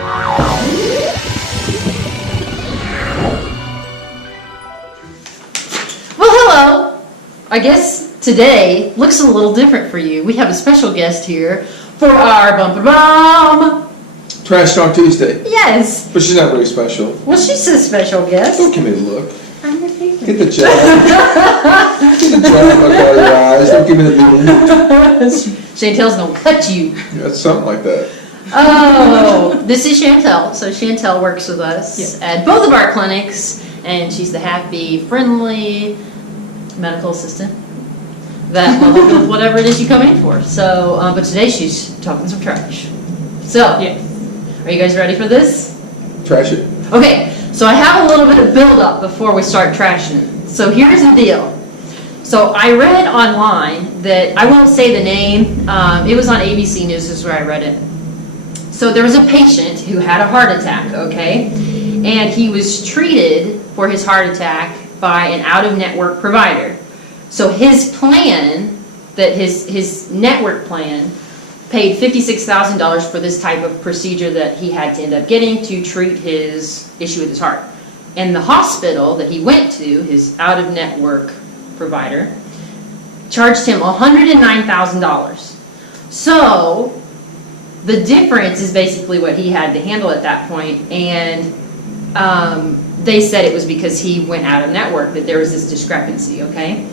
Well, hello. I guess today looks a little different for you. We have a special guest here for our Bumper Bomb. Trash Talk Tuesday. Yes. But she's not very special. Well, she's a special guest. Don't give me the look. I'm your favorite. Get the job. Get the job look out of your eyes. Don't give me the bean. Chantel's gonna cut you. Yeah, it's something like that. Oh, this is Chantel. So Chantel works with us at both of our clinics, and she's the happy, friendly medical assistant that will help you with whatever it is you come in for. So, but today she's talking some trash. So, are you guys ready for this? Trash it. Okay, so I have a little bit of build-up before we start trashing. So here's the deal. So I read online that, I won't say the name, it was on ABC News is where I read it. So there was a patient who had a heart attack, okay? And he was treated for his heart attack by an out-of-network provider. So his plan, that his network plan, paid $56,000 for this type of procedure that he had to end up getting to treat his issue with his heart. And the hospital that he went to, his out-of-network provider, charged him $109,000. So the difference is basically what he had to handle at that point, and they said it was because he went out of network, that there was this discrepancy, okay?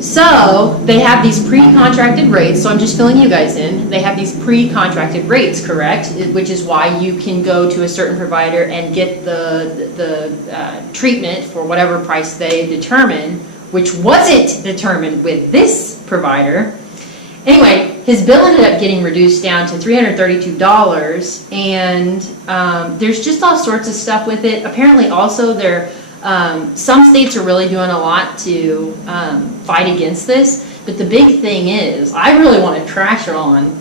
So they have these pre-contracted rates, so I'm just filling you guys in. They have these pre-contracted rates, correct? Which is why you can go to a certain provider and get the treatment for whatever price they determine, which wasn't determined with this provider. Anyway, his bill ended up getting reduced down to $332, and there's just all sorts of stuff with it. Apparently also some states are really doing a lot to fight against this, but the big thing is, I really want to trash on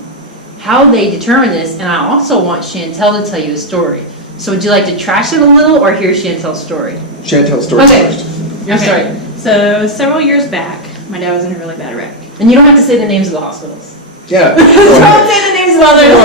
how they determine this, and I also want Chantel to tell you a story. So would you like to trash it a little, or hear Chantel's story? Chantel's story first. Your story. So several years back, my dad was in a really bad wreck. And you don't have to say the names of the hospitals. Yeah. Don't say the names. Well, there's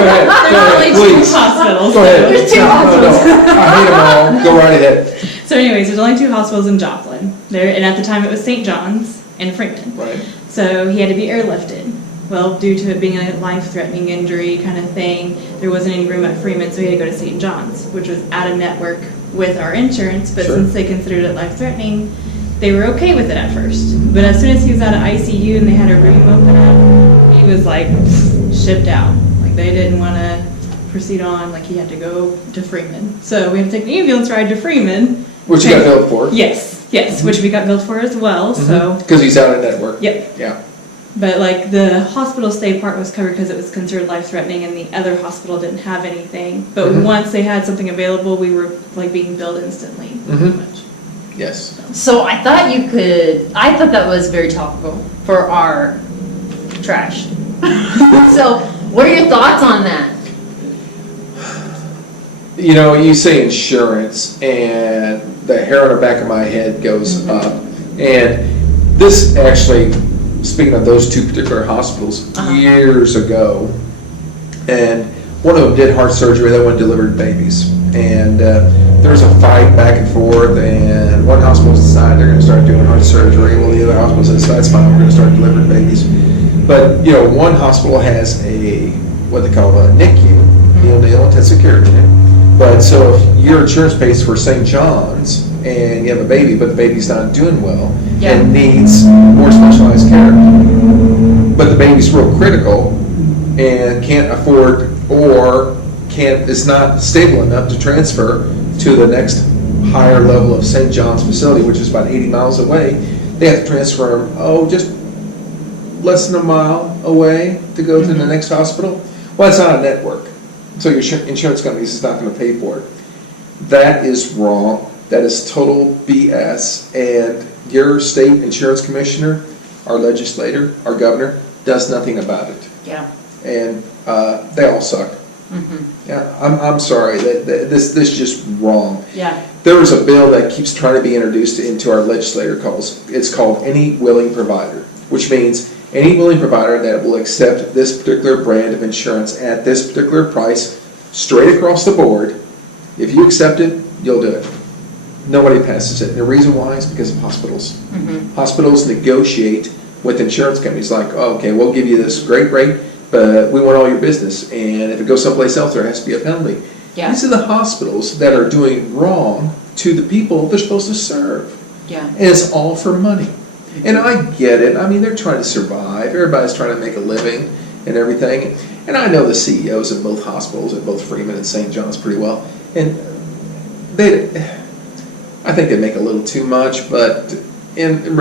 only two Please. hospitals. Go ahead. There's two hospitals. No. I hate them all. Go right ahead. So anyways, there's only two hospitals in Joplin. And at the time it was St. John's and Frankton. Right. So he had to be airlifted. Well, due to it being a life-threatening injury kind of thing, there wasn't any room at Freeman, so he had to go to St. John's, which was out of network with our insurance, but Sure. since they considered it life-threatening, they were okay with it at first. But as soon as he was out of ICU and they had a room open up, he was like shipped out. Like they didn't want to proceed on, like he had to go to Freeman. So we had to take an ambulance ride to Freeman. Which you got billed for. Yes, which we got billed for as well, so. Because he's out of network. Yep. Yeah. But like the hospital stay part was covered because it was considered life-threatening, and the other hospital didn't have anything. But once they had something available, we were like being billed instantly, pretty much. Yes. So I thought that was very topical for our trash. So what are your thoughts on that? You know, you say insurance, and the hair on the back of my head goes up. And this actually, speaking of those two particular hospitals, years ago, and one of them did heart surgery, that one delivered babies. And there was a fight back and forth, and one hospital decided they're going to start doing heart surgery. Well, the other hospital says, that's fine, we're going to start delivering babies. But, you know, one hospital has what they call a NICU, neonatal intensive care unit. But so if your insurance pays for St. John's and you have a baby, but the baby's not doing well and needs more specialized care, but the baby's real critical and can't afford or is not stable enough to transfer to the next higher level of St. John's facility, which is about 80 miles away, they have to transfer them, just less than a mile away to go to the next hospital. Well, it's not a network. So your insurance company is not going to pay for it. That is wrong. That is total BS. And your state insurance commissioner, our legislator, our governor, does nothing about it. Yeah. And they all suck. Yeah, I'm sorry. This is just wrong. Yeah. There is a bill that keeps trying to be introduced into our legislator calls. It's called Any Willing Provider, which means any willing provider that will accept this particular brand of insurance at this particular price straight across the board. If you accept it, you'll do it. Nobody passes it. And the reason why is because of hospitals. Hospitals negotiate with insurance companies like, oh, okay, we'll give you this great rate, but we want all your business. And if it goes someplace else, there has to be a penalty. Yeah. These are the hospitals that are doing wrong to the people they're supposed to serve. Yeah. And it's all for money. And I get it. I mean, they're trying to survive. Everybody's trying to make a living and everything. And I know the CEOs of both hospitals, at both Freeman and St. John's, pretty well. And I think they make a little too much, but in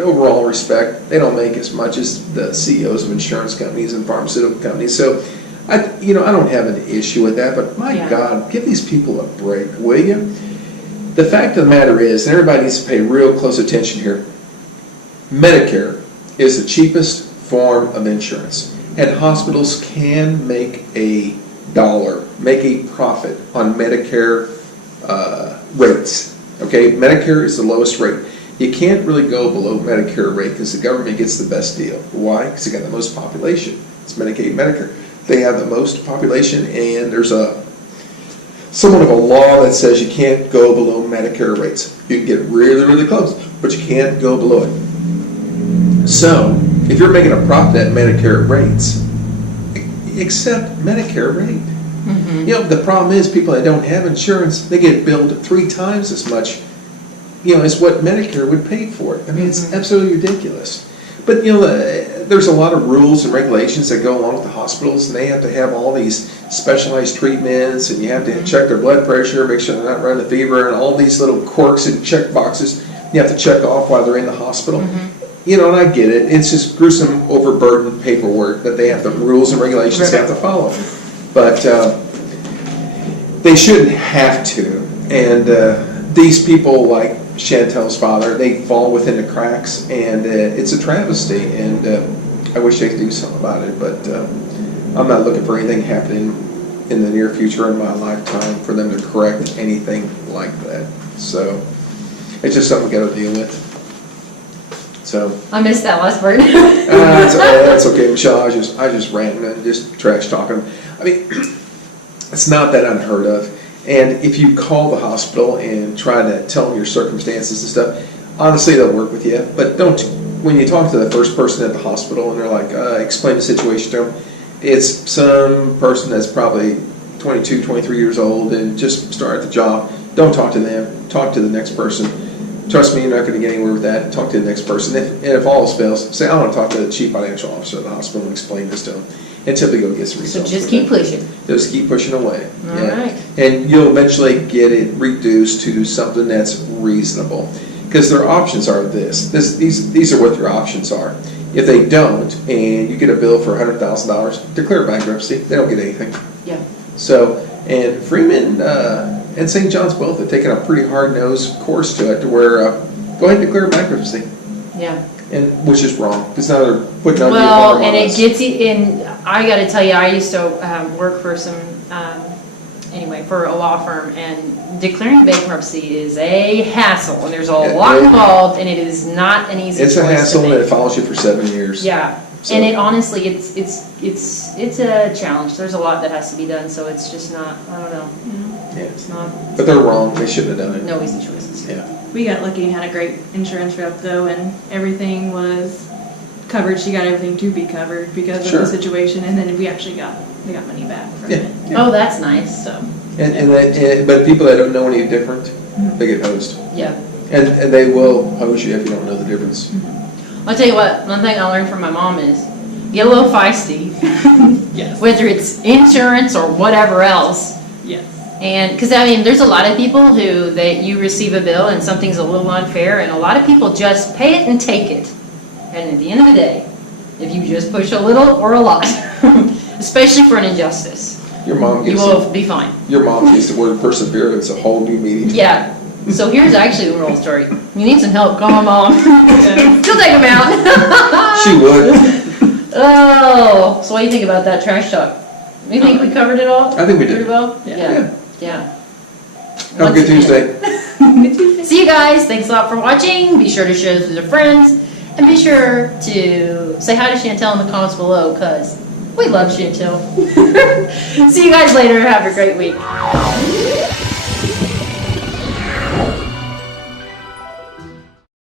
overall respect, they don't make as much as the CEOs of insurance companies and pharmaceutical companies. So, I don't have an issue with that, but my God, give these people a break, will you? The fact of the matter is, and everybody needs to pay real close attention here, Medicare is the cheapest form of insurance, and hospitals can make a dollar, make a profit on Medicare rates. Okay, Medicare is the lowest rate. You can't really go below Medicare rate because the government gets the best deal. Why? Because they got the most population. It's Medicaid, Medicare. They have the most population, and there's somewhat of a law that says you can't go below Medicare rates. You can get really, really close, but you can't go below it. So, if you're making a profit at Medicare rates, accept Medicare rate. The problem is people that don't have insurance, they get billed 3 times as much, as what Medicare would pay for it. I mean, it's absolutely ridiculous. But, there's a lot of rules and regulations that go along with the hospitals, and they have to have all these specialized treatments, and you have to check their blood pressure, make sure they're not running a fever, and all these little quirks and check boxes you have to check off while they're in the hospital. And I get it. It's just gruesome, overburdened paperwork that they have the rules and regulations they have to follow. But they shouldn't have to. And these people, like Chantel's father, they fall within the cracks, and it's a travesty. And I wish they could do something about it, but I'm not looking for anything happening in the near future in my lifetime for them to correct anything like that. So it's just something we got to deal with. So I missed that last part. that's okay, Michelle. I just ranting and just trash talking. I mean, it's not that unheard of. And if you call the hospital and try to tell them your circumstances and stuff, honestly, they'll work with you. But when you talk to the first person at the hospital and they're like, explain the situation to them, it's some person that's probably 22, 23 years old and just started the job. Don't talk to them. Talk to the next person. Trust me, you're not going to get anywhere with that. Talk to the next person. If all else fails, say, I want to talk to the chief financial officer of the hospital and explain this to them until they go get some results. So just keep pushing. Just keep pushing away. All right. And you'll eventually get it reduced to something that's reasonable. Because their options are these are what their options are. If they don't, and you get a bill for $100,000, declare bankruptcy. They don't get anything. Yeah. So, and Freeman and St. John's both have taken a pretty hard-nosed course to it, to where go ahead and declare bankruptcy. Yeah. And which is wrong, because now they're putting on Well, the and it gets you in. I got to tell you, I used to work for for a law firm, and declaring bankruptcy is a hassle, and there's a lot involved, and it is not an easy. It's a hassle, and it follows you for 7 years. Yeah, so. And it honestly, it's a challenge. There's a lot that has to be done, so it's just not. I don't know. Yeah. It's not. But they're wrong. They shouldn't have done it. No easy choices. Yeah. We got lucky and had a great insurance rep though, and everything was covered. She got everything to be covered because of the situation, and then we got money back from it. Oh, that's nice. So. But people that don't know any different, they get hosed. Yeah. And they will hose you if you don't know the difference. I'll tell you what. One thing I learned from my mom is get a little feisty. Yes. Whether it's insurance or whatever else. Yes. And because there's a lot of people who you receive a bill and something's a little unfair, and a lot of people just pay it and take it. And at the end of the day, if you just push a little or a lot, especially for an injustice, you will be fine. Your mom used the word perseverance, a whole new meaning. Yeah. So here's actually the moral story. You need some help, call my mom. She'll take them out. She would. Oh, so what do you think about that trash talk? You think we covered it all? I think we did. Pretty well? Yeah. Have a good Tuesday. Good Tuesday. See you guys. Thanks a lot for watching. Be sure to share this with your friends. And be sure to say hi to Chantel in the comments below, because We love Chantil. See you guys later. Have a great week.